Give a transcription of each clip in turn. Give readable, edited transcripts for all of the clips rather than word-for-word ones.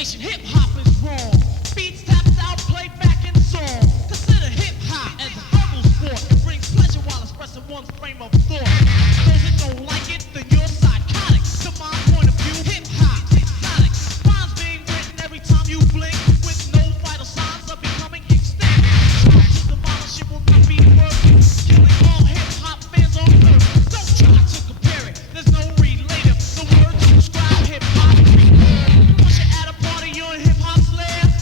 education. Hip hop is wrong. Beats tapped out, played back in song. Consider hip hop as a verbal sport. It brings pleasure while expressing one's frame of thought. Those that don't like it, then you're psychotic. To my point of view, hip hop exotic. Rhymes being written every time you blink, with no vital signs of becoming extinct. Try to demolish it will not be worth it. Killing all hip hop fans on earth. Don't try to compare it. There's no relative. The word to describe hip hop. Once you're at a party, you're in hip hop's lair.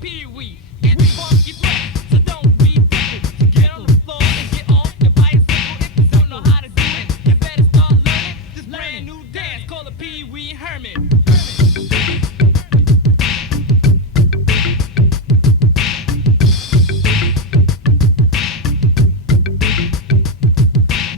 Pee-wee. It's funky fresh, so don't be fickle. So get on the floor and get off your bicycle. If you don't know how to do it, you better start learning this brand new dance called a Pee-wee Herman.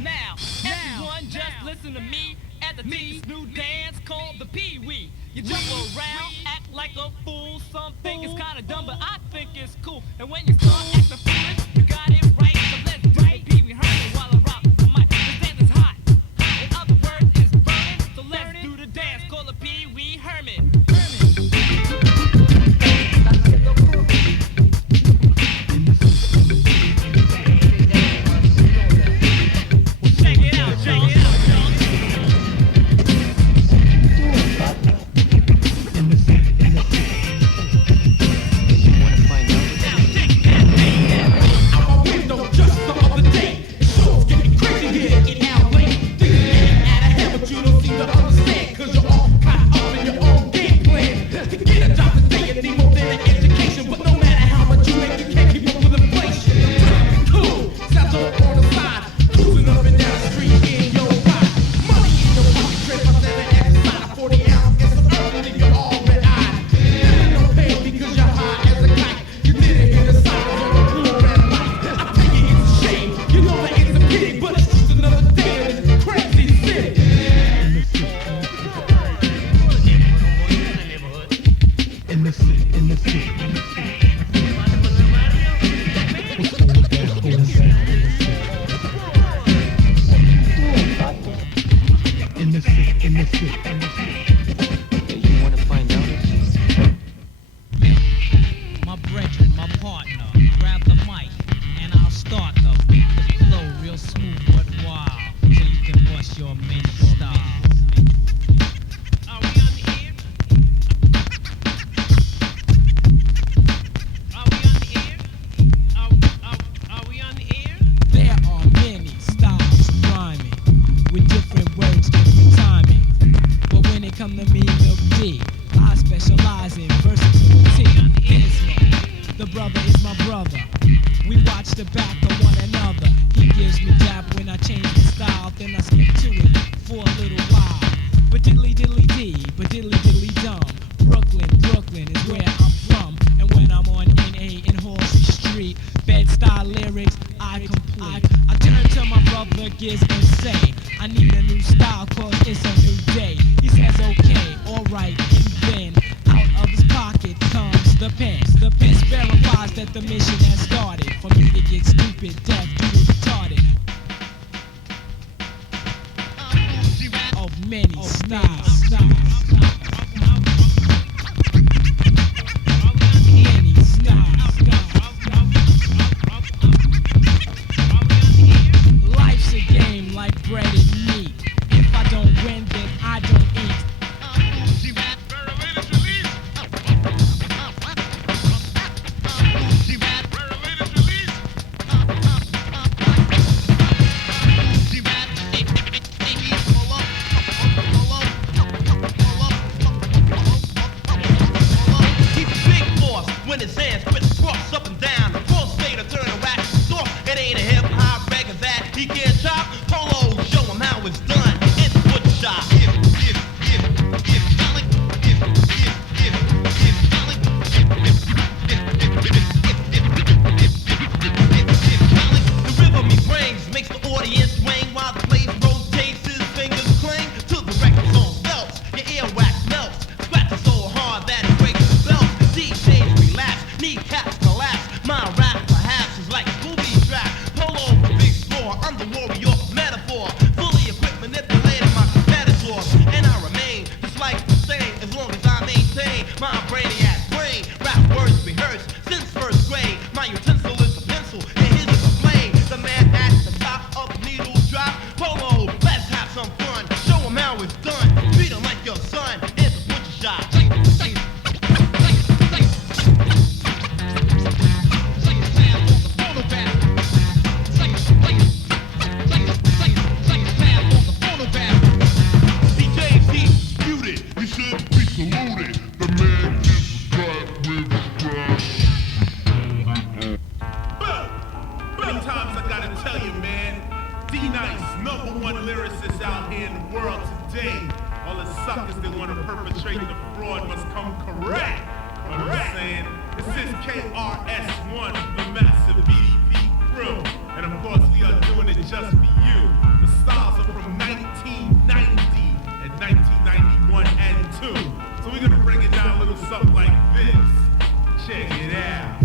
Now, everyone just listen to me at the teach this new dance called the Pee-wee. You jump around, act like a fool. Some think it's kinda dumb, but I think it's cool. And when you start acting foolish, you got it right. So let's do the Pee-wee Herman while I rock the mic. This dance is hot. In other words, it's burning. So let's do the dance called the Pee-wee Herman. Check it out, check it out. My brethren, my partner, grab the mic, and I'll start the flow real smooth but wild, so you can bust your main style. Are we on the air? Are we on the air? Are we on the air? There are many styles rhyming with different words, different timing. But when it come to me, Milk D, I specialize in versatility. The brother is my brother. We watch the back of one another. He gives me dap when I change my style, then I skip to it for a little while. But diddly diddly dee, but diddly diddly dum. Brooklyn is where I'm from. And when I'm on NA in Halsey Street, Bed-Stuy lyrics I complete. I turn to my brother Giz and say, I need a new style cause it's a new day. He says okay, alright, and then out of his pocket comes the pen. The pen verifies that the mission has started. For me to get stupid, deaf, retarded. Of many styles. Many styles. Life's a game like bread and meat. If I don't win, then I don't eat. day. All the suckers that want to perpetrate the fraud must come correct. I'm just saying, this is KRS-One, the massive BDP crew. And of course, we are doing it just for you. The styles are from 1990 and 1991 and 2. So we're gonna break it down a little something like this. Check it out.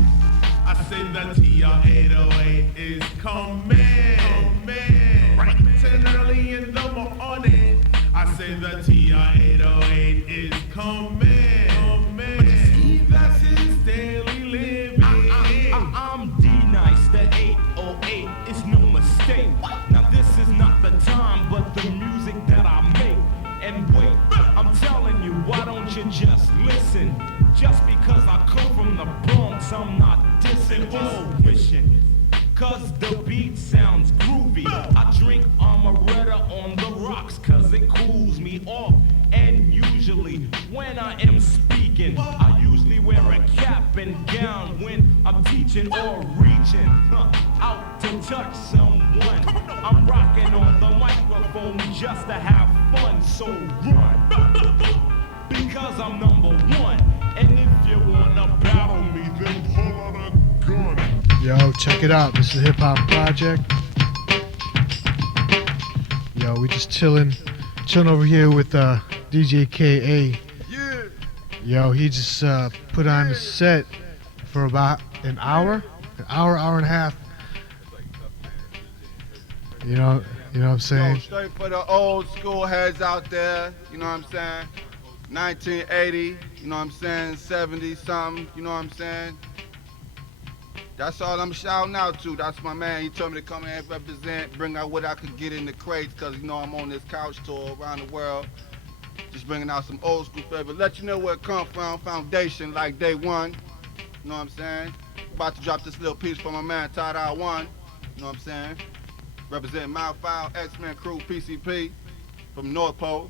I say the TR-808 is coming. Right 10 early in the morning. I say the TR-808 is coming. But you see, that's his daily living. I'm D-Nice, the 808, it's no mistake. Now this is not the time, but the music that I make. And wait, I'm telling you, why don't you just listen? Just because I come from the Bronx, I'm not dissing or wishing. Cause the beat sounds groovy. I drink amaretto on the rocks cause it cools me off. And usually when I am speaking, I usually wear a cap and gown when I'm teaching or reaching out to touch someone. I'm rocking on the microphone just to have fun, so run. Because I'm number one. And if you wanna battle me, then pull out a gun. Yo, check it out. This is a hip hop project. Yo, we just chilling over here with DJAY.KA. Yeah. Yo, he just put on the set for about an hour and a half. You know what I'm saying? Yo, straight for the old school heads out there, you know what I'm saying? 1980, you know what I'm saying? 70 something, you know what I'm saying? That's all I'm shouting out to. That's my man. He told me to come in and represent, bring out what I could get in the crates, because, you know, I'm on this couch tour around the world. Just bringing out some old school favorites. Let you know where it come from. Foundation like day one. You know what I'm saying? About to drop this little piece from my man, Tada One. You know what I'm saying? Representing Maddfal, X-Men crew, PCP from North Pole.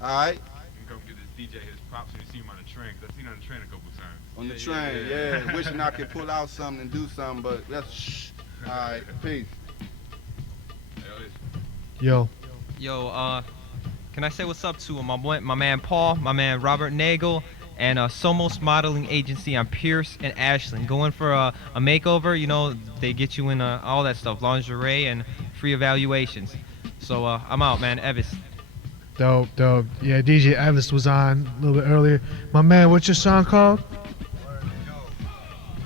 All right? Come get this DJ his props when you see him on the train, because I've seen him on the train a couple times. On the train, yeah. Wishing I could pull out something and do something, but that's shh. All right, peace. Yo. Yo, can I say what's up to my man Paul, my man Robert Nagel, and Somos Modeling Agency on Pierce and Ashland. Going for a makeover, you know, they get you in all that stuff, lingerie and free evaluations. So I'm out, man. Evis. Dope. Yeah, DJ Evis was on a little bit earlier. My man, what's your song called?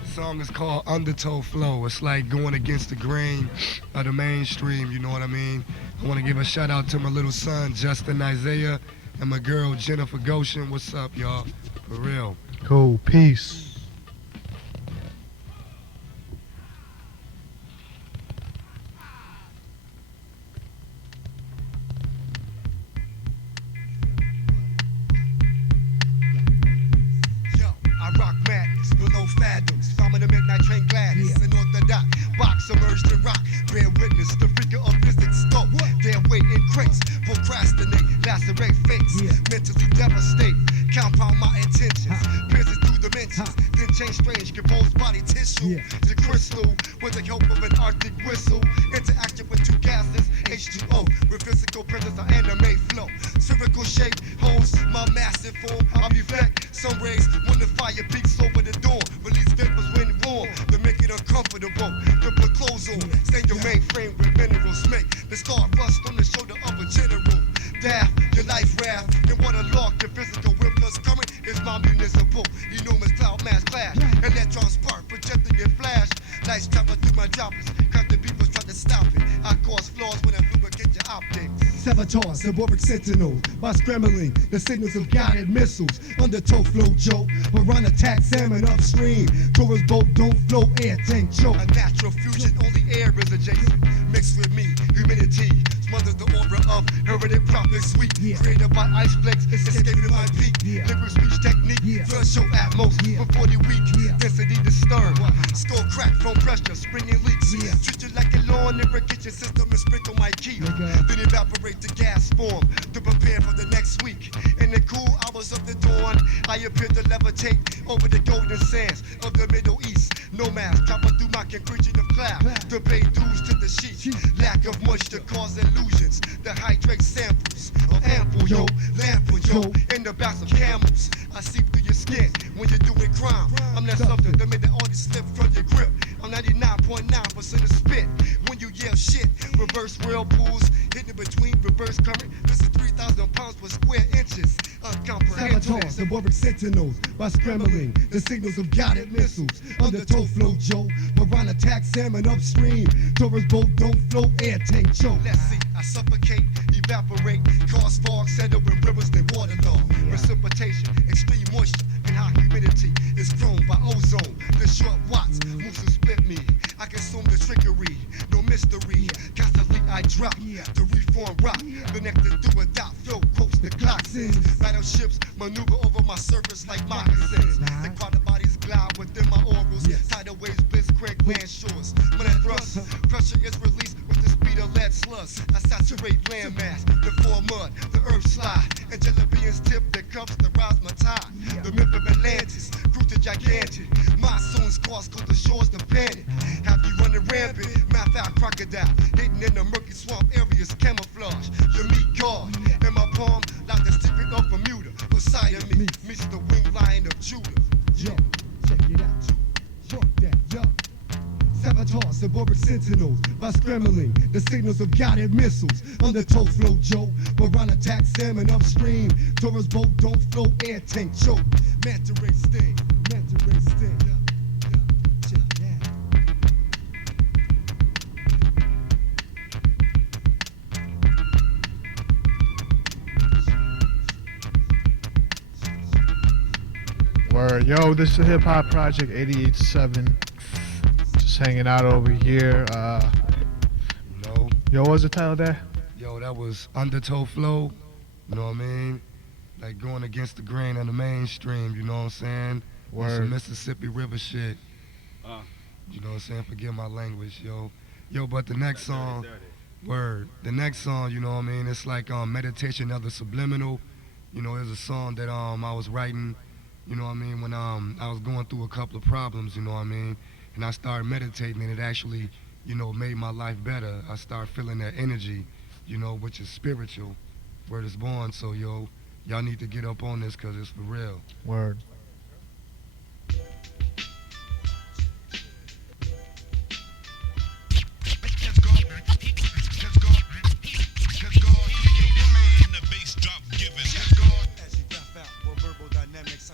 The song is called Undertow Flow. It's like going against the grain of the mainstream, you know what I mean? I want to give a shout out to my little son, Justin Isaiah, and my girl, Jennifer Goshen. What's up, y'all? For real. Cool, peace. Below fathoms, found the midnight train Gladys, and orthodox box submerged in rock. Bear witness, the freaker of physics scope. Their weight in crates, procrastinate, lacerate face, mentally devastate. Compound my intentions, pierces through dimensions, then change strange, compose body tissue. The crystal, with the help of an arctic whistle, interaction with two gases, H2O, with physical presence of anime flow. Spherical shape holds my massive form of effect. Some rays when the fire peaks over the door, release vapors when warm, to make it uncomfortable. To put clothes on, stain your mainframe with minerals, make the star rust on the shoulder of a general. Daft, your life raft, and waterlogged, the physical whip plus current is my municipal. Enormous cloud mass clash, electron spark, projecting your flash. Lights travel through my droplets, crack the beepers try to stop it. I cause flaws when I lubricate your optics. Saboteurs, symbolic sentinels, by scrambling the signals of guided missiles. Undertow flow, Joe, piranha attack salmon upstream. Taurus boat don't float, air tank choke. A natural fusion, only air is adjacent. Mixed with me, humidity, smothers the aura of heredic tropic sweet. Created by ice flakes, escaping my peak. Liquid speech technique, first show atmos for 40 weeks. Density disturbed, skull crack from pressure, springing leaks. Treat you like a lawn in a kitchen system and sprinkle my key. Then evaporate the gas form to prepare for the next week. In the cool hours of the dawn, I appear to levitate over the golden sands of the Middle East. Nomads travel through my concretion of cloud to pay dues to the sheets. Lack of moisture cause illusions. The hydrate samples of ample, yo, lample, yo, in the backs of camels. I see through your skin when you're doing crime. I'm that something that made the audience slip from your grip. I'm 99.9% of spit when you yell shit. Reverse whirlpools, hitting between reverse current. This is 3,000 pounds per square inches. Sabotage the Warwick Sentinels by scrambling the signals of guided missiles. Undertow flow, Joe. Piranha attack salmon upstream. Taurus boat don't float, air tank choke. Let's see, I suffocate, evaporate, cause fog, settle in rivers, then waterlogged. Precipitation, extreme moisture, and high humidity is thrown by ozone. The short watts moves to split me. I consume the trickery, no mystery. Constantly I drop to reform rock. The nectar do a dot, flow quotes the clocks in. Battleships maneuver over my surface like moccasins. The quad bodies glide within my orals. Tidal waves blitzcrank land shores. When I thrust, pressure is released with the speed of lead slugs. I saturate landmass, the fall mud, the earth slide. And Jalapeon's tip that comes to rise my tide. The myth of Atlantis grew to gigantic. Monsoons cause the shores to panic. Have you running rampant? Mouth out crocodile, hidden in the murky swamp areas, camouflage. You meet God in my palm, like the secret of Bermuda. Beside me, meets the winged lion of Judah. Yo, check it out. Fuck that, yo. Sabotage the Warwick Sentinels by scrambling the signals of guided missiles. Undertow flow, Joe. Piranha attack salmon upstream. Taurus boat don't float, air tank choke. Manta ray sting, manta ray sting. Check that. Word. Yo, this is the Hip Hop Project 88.7. Just hanging out over here. No. Yo, what was the title there? Yo, that was Undertow Flow. You know what I mean? Like going against the grain of the mainstream, you know what I'm saying? Word. Some Mississippi River shit. You know what I'm saying? Forgive my language, yo. Yo, but the next song, word. The next song, you know what I mean? It's like Meditation of the Subliminal. You know, it's a song that I was writing, you know what I mean, when I was going through a couple of problems, you know what I mean? And I started meditating, and it actually, you know, made my life better. I started feeling that energy, you know, which is spiritual, where it's born. So, yo, y'all need to get up on this because it's for real. Word.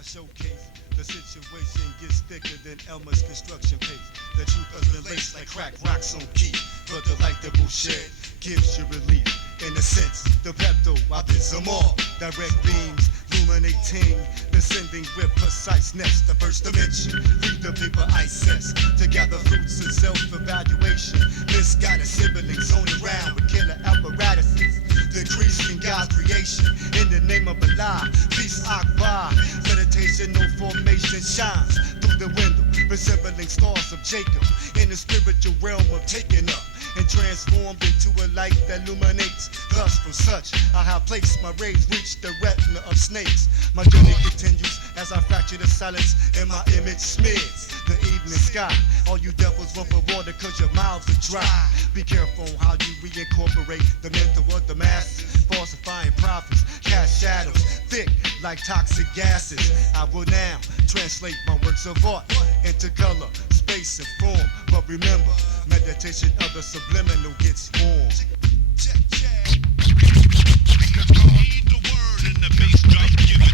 Showcase the situation gets thicker than Elmer's construction pace. The truth doesn't lace like crack rocks on key, but the light that bullshit gives you relief. In a sense, the Pepto, I did some more. Direct beams, illuminating, descending with preciseness. The first dimension, read the paper ISIS. To gather fruits and self-evaluation. Misguided siblings zoning around with killer apparatuses. Decreasing God's creation in the name of Allah. Peace Akbar. Meditation, no formation shines through the window, resembling stars of Jacob in the spiritual realm of taking up and transformed into a light that illuminates. Thus, from such, I have placed my rays reach the retina of snakes. My journey continues as I fracture the silence and my image smears the evening sky. All you devils run for water cause your mouths are dry. Be careful how you reincorporate the mental of the masses, falsifying prophets, cast shadows, thick like toxic gases. I will now translate my works of art into color, space, and form. But remember, meditation of the subliminal gets warm. Heed the word in the bass drop, give it.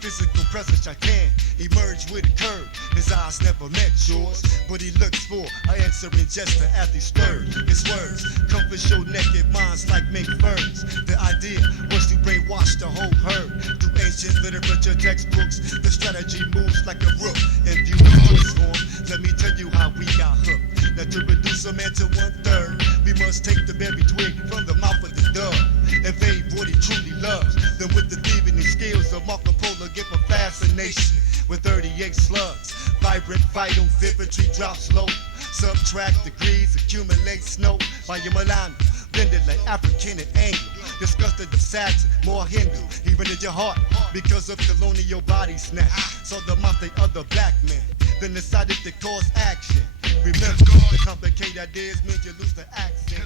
Physical presence I can emerge with a curve. His eyes never met yours, but he looks for an answering gesture as he stirs. His words comfort your naked minds like mink furs. The idea was to brainwash the whole herd through ancient literature textbooks. The strategy moves like a rook in view of voice form. Let me tell you how we got hooked. Now to reduce a man to 1/3, we must take the berry twig from the mouth of the dove. Invade what he truly loves. Then with the thieving skills of Marco Polo, give a fascination with 38 slugs. Vibrant, vital, vivid tree drops low. Subtract degrees, accumulate snow. By your Milano, blended like African and Anglo. Disgusted of Saxon, more Hindu, even in your heart. Because of colonial body snatch. Saw the mouth the other black man, then decided to cause action. Remember, the complicated ideas means you lose the accent.